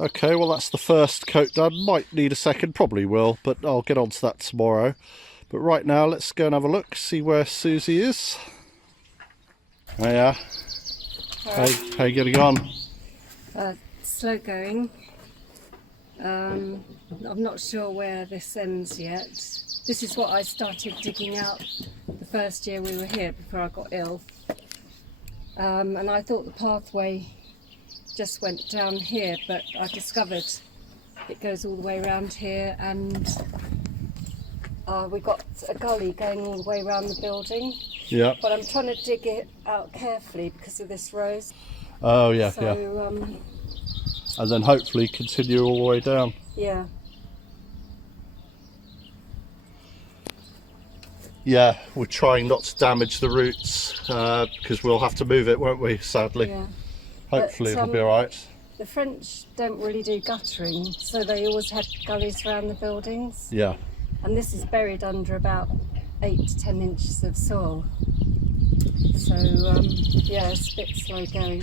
Okay, well that's the first coat done. Might need a second, probably will, but I'll get onto that tomorrow. But right now, let's go and have a look, see where Suzie is. Oh yeah. Hey, how you getting on? Slow going. I'm not sure where this ends yet. This is what I started digging out the first year we were here before I got ill. And I thought the pathway just went down here, but I discovered it goes all the way around here, and we got a gully going all the way around the building. Yeah. But I'm trying to dig it out carefully because of this rose. Oh yeah, So, yeah. And then hopefully continue all the way down. Yeah. Yeah, we're trying not to damage the roots because we'll have to move it, won't we, sadly? Yeah. Hopefully But, it'll be alright. The French don't really do guttering, so they always had gullies around the buildings. Yeah. And this is buried under about 8 to 10 inches of soil. So, yeah, it's a bit slow going.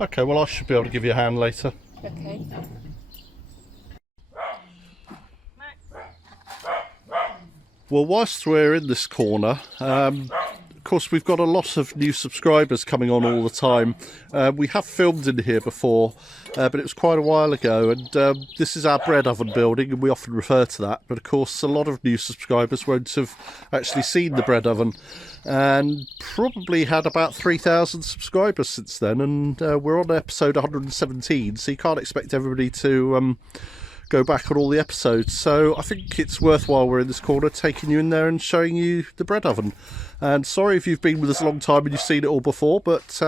Okay, well I should be able to give you a hand later. Okay. Well, whilst we're in this corner, of course we've got a lot of new subscribers coming on all the time. We have filmed in here before, but it was quite a while ago, and this is our bread oven building, and we often refer to that. But of course a lot of new subscribers won't have actually seen the bread oven, and probably had about 3,000 subscribers since then, and we're on episode 117, so you can't expect everybody to go back on all the episodes. So I think it's worthwhile we're in this corner taking you in there and showing you the bread oven. And sorry if you've been with us a long time and you've seen it all before, but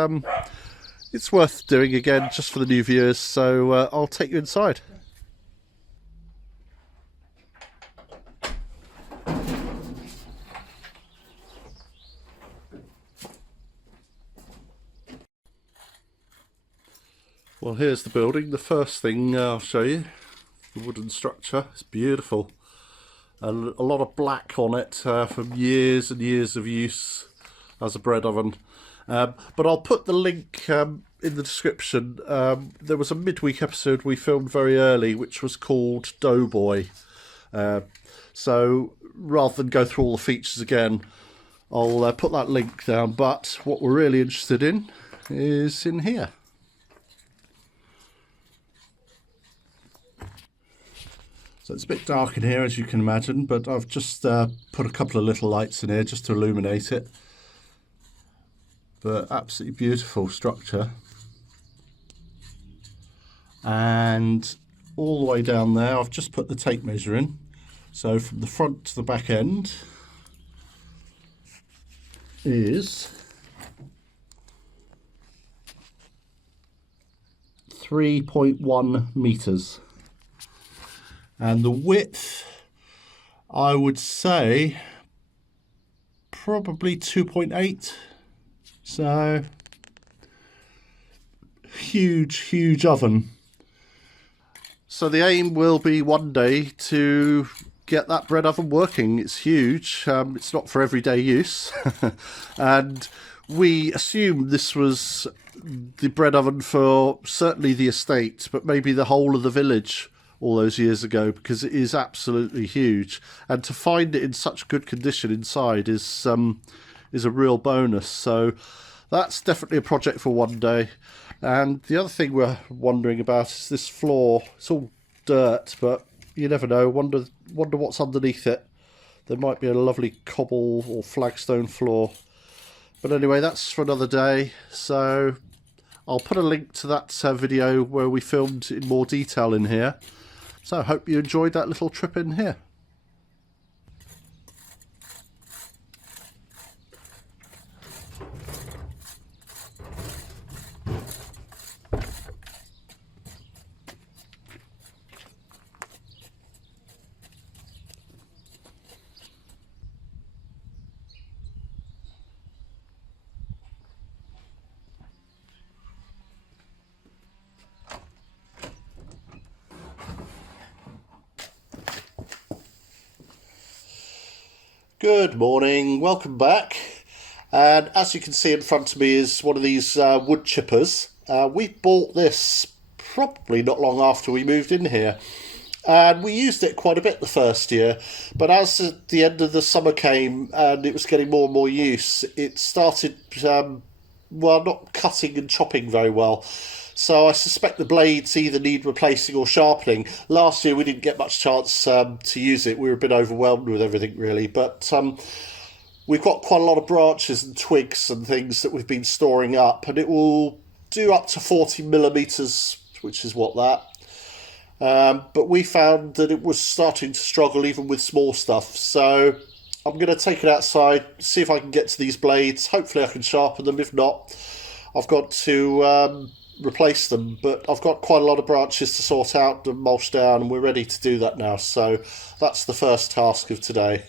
it's worth doing again just for the new viewers. So I'll take you inside. Well, here's the building. The first thing I'll show you, the wooden structure. It's beautiful. A lot of black on it from years and years of use as a bread oven. But I'll put the link in the description. There was a midweek episode we filmed very early which was called Doughboy. So rather than go through all the features again, I'll put that link down. But what we're really interested in is in here. So it's a bit dark in here, as you can imagine, but I've just put a couple of little lights in here just to illuminate it. But absolutely beautiful structure. And all the way down there, I've just put the tape measure in. So from the front to the back end is 3.1 meters. And the width, I would say, probably 2.8. So, huge oven. So the aim will be one day to get that bread oven working. It's huge. It's not for everyday use. And we assumed this was the bread oven for certainly the estate, but maybe the whole of the village all those years ago, because it is absolutely huge, and to find it in such good condition inside is a real bonus. So that's definitely a project for one day. And the other thing we're wondering about is this floor. It's all dirt, but you never know. Wonder what's underneath it. There might be a lovely cobble or flagstone floor. But anyway, that's for another day. So I'll put a link to that video where we filmed in more detail in here. So I hope you enjoyed that little trip in here. Good morning, welcome back. And as you can see in front of me is one of these wood chippers. We bought this probably not long after we moved in here. And we used it quite a bit the first year, but as the end of the summer came and it was getting more and more use, it started, well, not cutting and chopping very well. So I suspect the blades either need replacing or sharpening. Last year we didn't get much chance to use it. We were a bit overwhelmed with everything, really. But we've got quite a lot of branches and twigs and things that we've been storing up, and it will do up to 40 millimetres, which is what that. But we found that it was starting to struggle even with small stuff. So I'm going to take it outside, see if I can get to these blades. Hopefully I can sharpen them. If not, I've got to replace them. But I've got quite a lot of branches to sort out and mulch down, and we're ready to do that now. So that's the first task of today.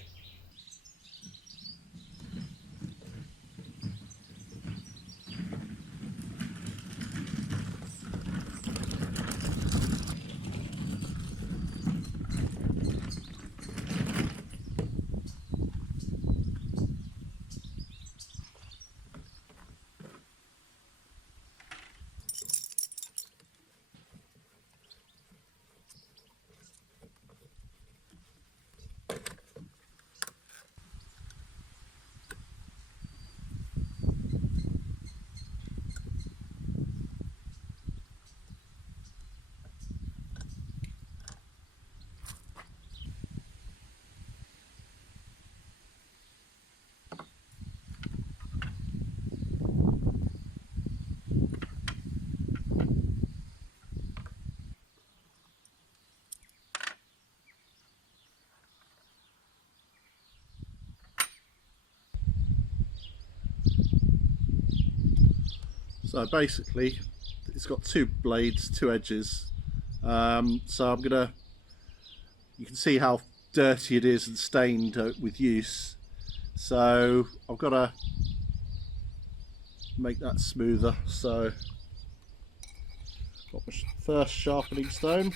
So basically it's got two blades, two edges, so I'm gonna, you can see how dirty it is and stained with use, so I've got to make that smoother. So got my first sharpening stone.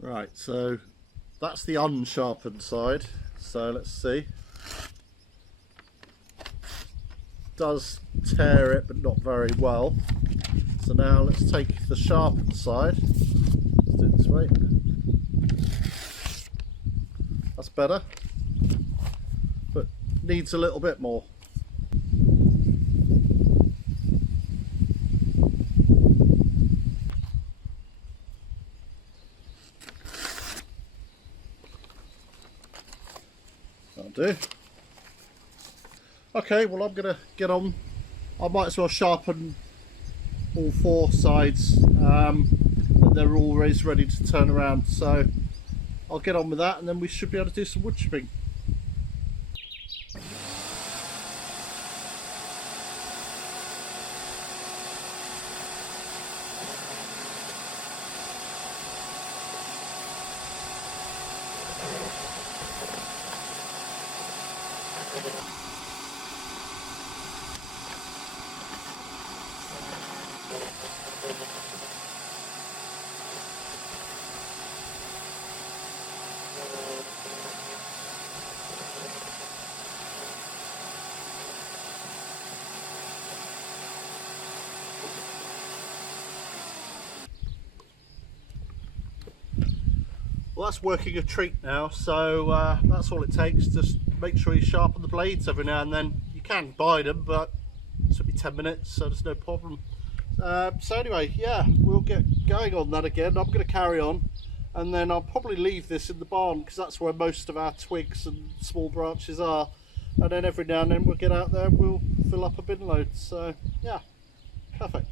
Right, so that's the unsharpened side. So let's see. Does tear it, but not very well. So now let's take the sharpened side. Let's do it this way. That's better, but needs a little bit more. That'll do. Okay, well, I'm gonna get on. I might as well sharpen all four sides. They're always ready to turn around, so I'll get on with that, and then we should be able to do some wood chipping. Well, that's working a treat now, so that's all it takes. Just make sure you sharpen the blades every now and then. You can buy them, but it took me 10 minutes, so there's no problem. So anyway, yeah, we'll get going on that again. I'm going to carry on, and then I'll probably leave this in the barn, because that's where most of our twigs and small branches are. And then every now and then we'll get out there and we'll fill up a bin load. So yeah, perfect.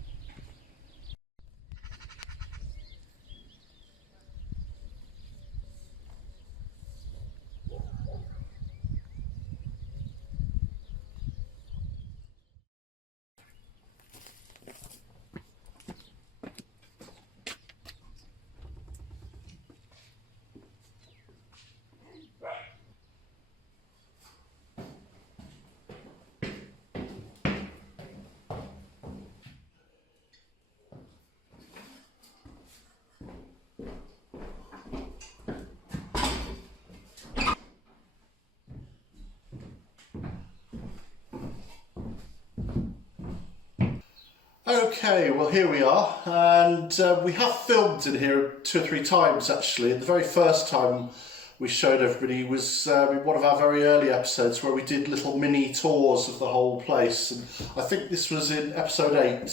Okay, well here we are, and we have filmed in here 2 or 3 times actually. The very first time we showed everybody was in one of our very early episodes where we did little mini tours of the whole place, and I think this was in episode 8,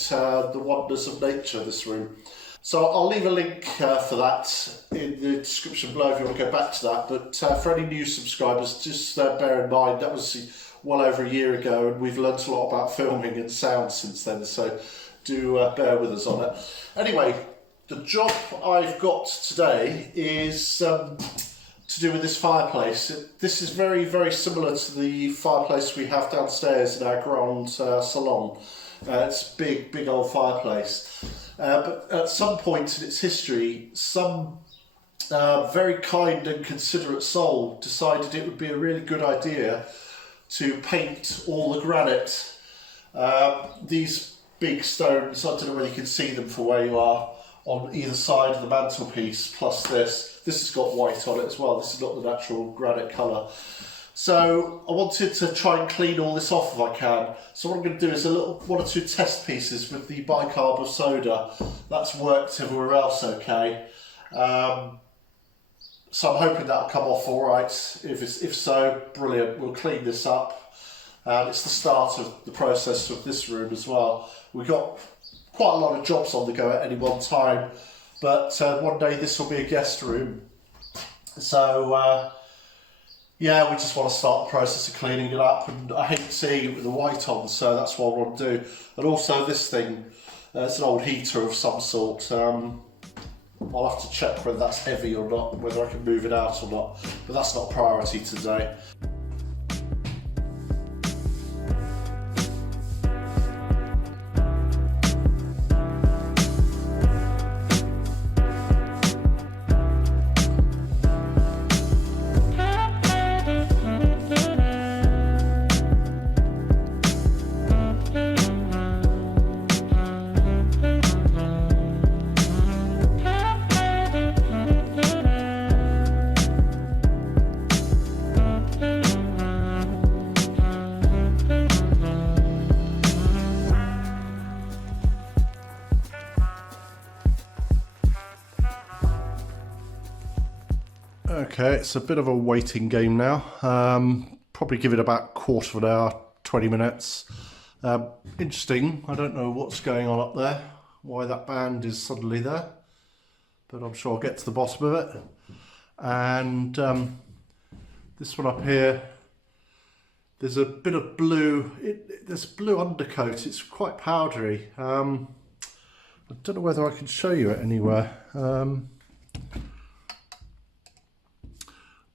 The Wonders of Nature, this room. So I'll leave a link for that in the description below if you want to go back to that, but for any new subscribers, just bear in mind that was well over a year ago, and we've learnt a lot about filming and sound since then, so do bear with us on it. Anyway, the job I've got today is to do with this fireplace. This is very, very similar to the fireplace we have downstairs in our grand salon. It's a big, big old fireplace. But at some point in its history, some very kind and considerate soul decided it would be a really good idea to paint all the granite. These big stones, I don't know whether you can see them from where you are, on either side of the mantelpiece, plus this. This has got white on it as well. This is not the natural granite colour. So I wanted to try and clean all this off if I can. So what I'm going to do is 1 or 2 test pieces with the bicarb of soda. That's worked everywhere else okay. So I'm hoping that'll come off all right. If so, brilliant. We'll clean this up. And it's the start of the process of this room as well. We've got quite a lot of jobs on the go at any one time, but one day this will be a guest room. So yeah, we just want to start the process of cleaning it up, and I hate seeing it with the white on, so that's what I want to do. And also this thing, it's an old heater of some sort. I'll have to check whether that's heavy or not, whether I can move it out or not, but that's not a priority today. Okay, it's a bit of a waiting game now. Probably give it about 1/4 of an hour, 20 minutes. Interesting, I don't know what's going on up there, why that band is suddenly there, but I'm sure I'll get to the bottom of it. And this one up here, there's a bit of blue, there's blue undercoat, it's quite powdery. I don't know whether I can show you it anywhere.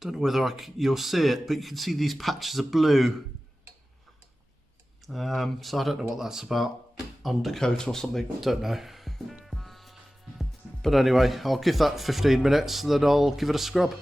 Don't know whether you'll see it, but you can see these patches of blue. So I don't know what that's about, undercoat or something, don't know. But anyway, I'll give that 15 minutes and then I'll give it a scrub.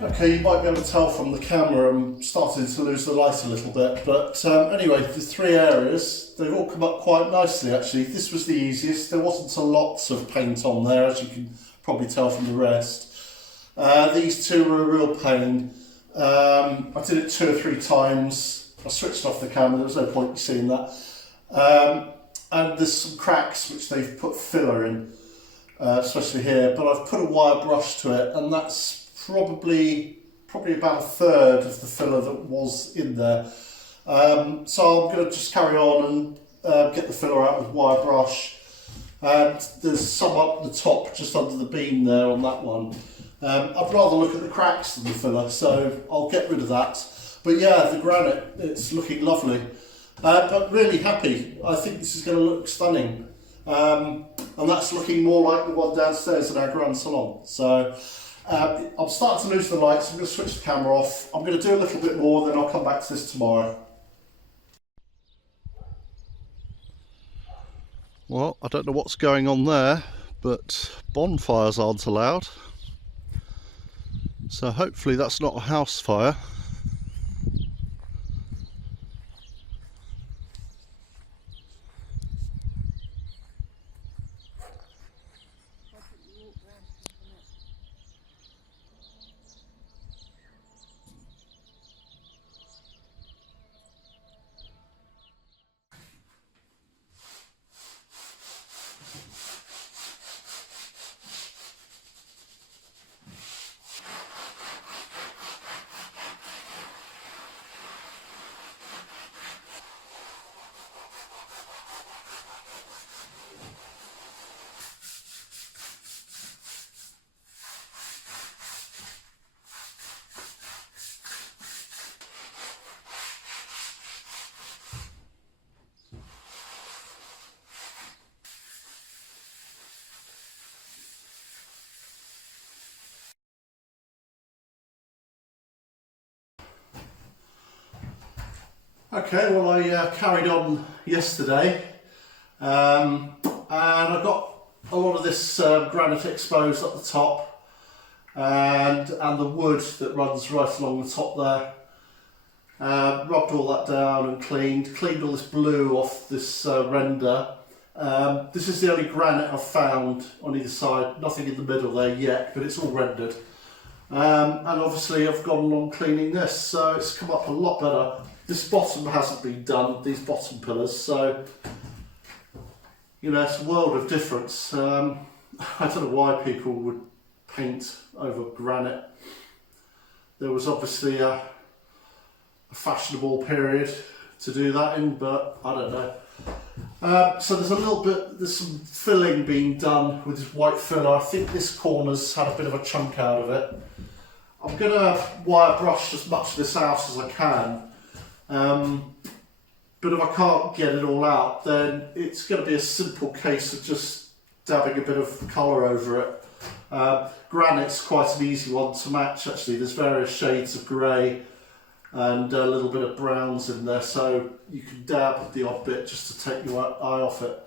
Okay, you might be able to tell from the camera I'm starting to lose the light a little bit, but anyway, the 3 areas, they've all come up quite nicely actually. This was the easiest, there wasn't a lot of paint on there, as you can probably tell from the rest. These 2 were a real pain. I did it 2 or 3 times, I switched off the camera, there was no point in seeing that. And there's some cracks which they've put filler in, especially here, but I've put a wire brush to it, and that's probably about 1/3 of the filler that was in there. So I'm going to just carry on and get the filler out with wire brush. And there's some up the top, just under the beam there on that one. I'd rather look at the cracks than the filler, so I'll get rid of that. But yeah, the granite, it's looking lovely. But really happy. I think this is going to look stunning. And that's looking more like the one downstairs in our grand salon. So I'm starting to lose the lights. I'm going to switch the camera off. I'm going to do a little bit more, then I'll come back to this tomorrow. Well, I don't know what's going on there, but bonfires aren't allowed. So hopefully that's not a house fire. Okay, well I carried on yesterday and I got a lot of this granite exposed at the top and the wood that runs right along the top there. Rubbed all that down and cleaned all this blue off this render. This is the only granite I've found on either side, nothing in the middle there yet, but it's all rendered. And obviously I've gone along cleaning this, so it's come up a lot better. This bottom hasn't been done, these bottom pillars, so you know, it's a world of difference. I don't know why people would paint over granite. There was obviously a fashionable period to do that in, but I don't know. So there's some filling being done with this white filler. I think this corner's had a bit of a chunk out of it. I'm going to wire brush as much of this out as I can. But if I can't get it all out, then it's going to be a simple case of just dabbing a bit of colour over it. Granite's quite an easy one to match actually. There's various shades of grey and a little bit of browns in there, so you can dab the odd bit just to take your eye off it.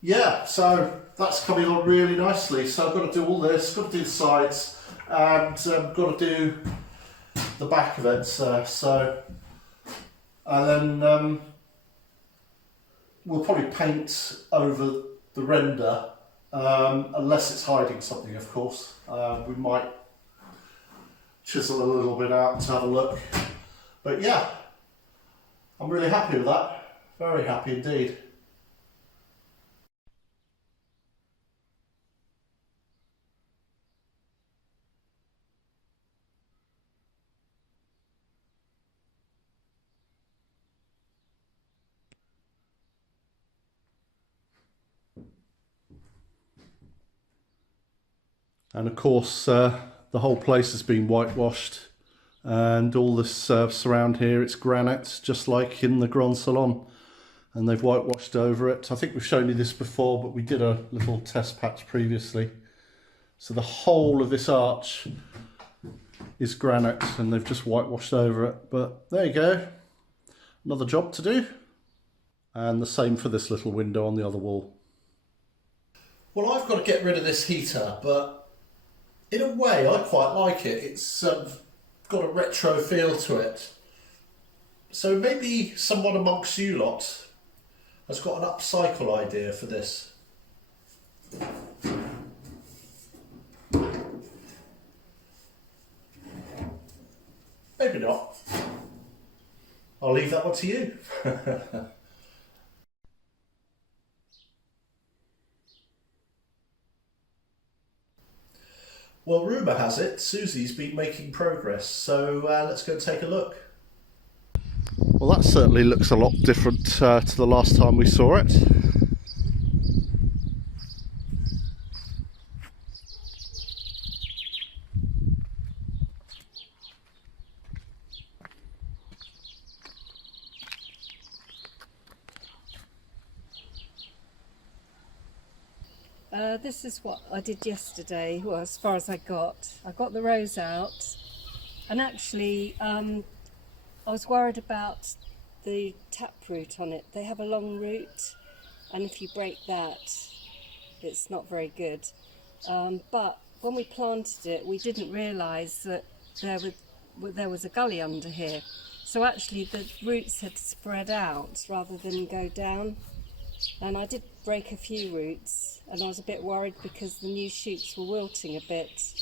Yeah, so that's coming on really nicely. So I've got to do all this, got to do the sides, and got to do the back of it. And then we'll probably paint over the render, unless it's hiding something, of course. We might chisel a little bit out to have a look. But yeah, I'm really happy with that. Very happy indeed. And of course, the whole place has been whitewashed, and all this surround here, it's granite, just like in the Grand Salon, and they've whitewashed over it. I think we've shown you this before, but we did a little test patch previously. So the whole of this arch is granite, and they've just whitewashed over it. But there you go, another job to do. And the same for this little window on the other wall. Well, I've got to get rid of this heater, but in a way, I quite like it. It's got a retro feel to it. So maybe someone amongst you lot has got an upcycle idea for this. Maybe not. I'll leave that one to you. Well, rumour has it, Susie's been making progress, so let's go and take a look. Well, that certainly looks a lot different to the last time we saw it. This is what I did yesterday, well, as far as I got. I got the rose out, and actually I was worried about the taproot on it. They have a long root, and if you break that, it's not very good. But when we planted it, we didn't realise that there was a gully under here. So actually the roots had spread out rather than go down. And I did break a few roots, and I was a bit worried because the new shoots were wilting a bit.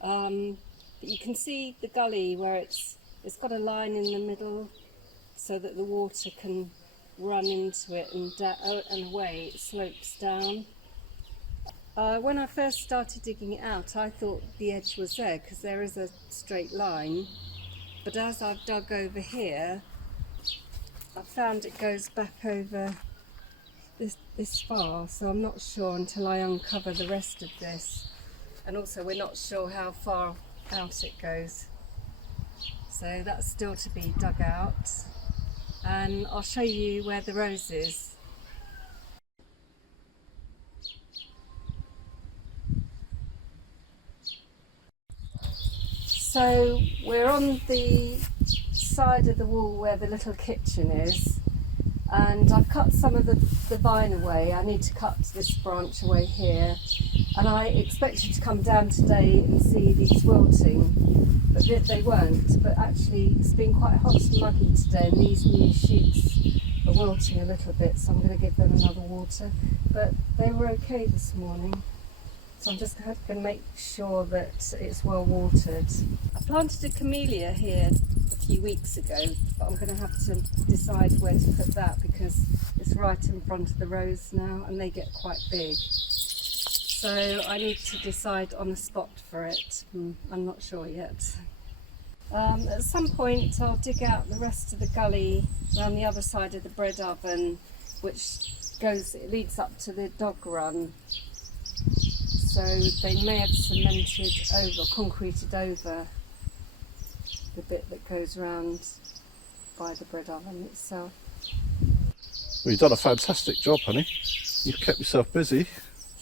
But you can see the gully where it's got a line in the middle so that the water can run into it and away. It slopes down. When I first started digging it out, I thought the edge was there because there is a straight line. But as I've dug over here, I found it goes back over this far, so I'm not sure until I uncover the rest of this. And also we're not sure how far out it goes. So that's still to be dug out. And I'll show you where the rose is. So we're on the side of the wall where the little kitchen is, and I've cut some of the vine away. I need to cut this branch away here, and I expected to come down today and see these wilting, but they weren't. But actually it's been quite hot and muggy today, and these new shoots are wilting a little bit, so I'm going to give them another water. But they were okay this morning. So I'm just going to make sure that it's well watered. I planted a camellia here a few weeks ago, but I'm going to have to decide where to put that because it's right in front of the rose now and they get quite big. So I need to decide on a spot for it. I'm not sure yet. At some point I'll dig out the rest of the gully around the other side of the bread oven, which leads up to the dog run. So they may have concreted over the bit that goes round by the bread oven itself. Well, you've done a fantastic job, honey. You've kept yourself busy.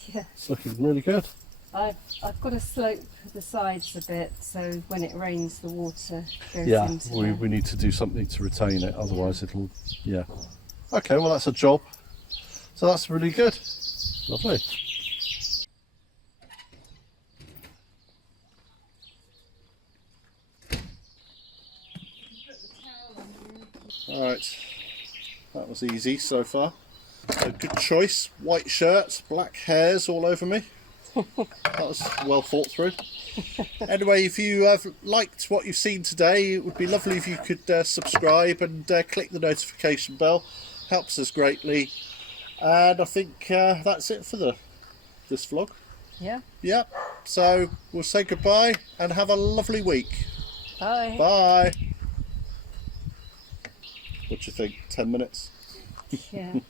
Yeah. It's looking really good. I've got to slope the sides a bit so when it rains the water goes into Yeah, we need to do something to retain it, otherwise it'll, yeah. Okay, well that's a job. So that's really good. Lovely. Alright, that was easy so far. A good choice, white shirt, black hairs all over me. That was well thought through. Anyway, if you have liked what you've seen today, it would be lovely if you could subscribe and click the notification bell. Helps us greatly. And I think that's it for this vlog. Yeah. Yeah, so we'll say goodbye and have a lovely week. Bye. Bye. What do you think? 10 minutes? Yeah.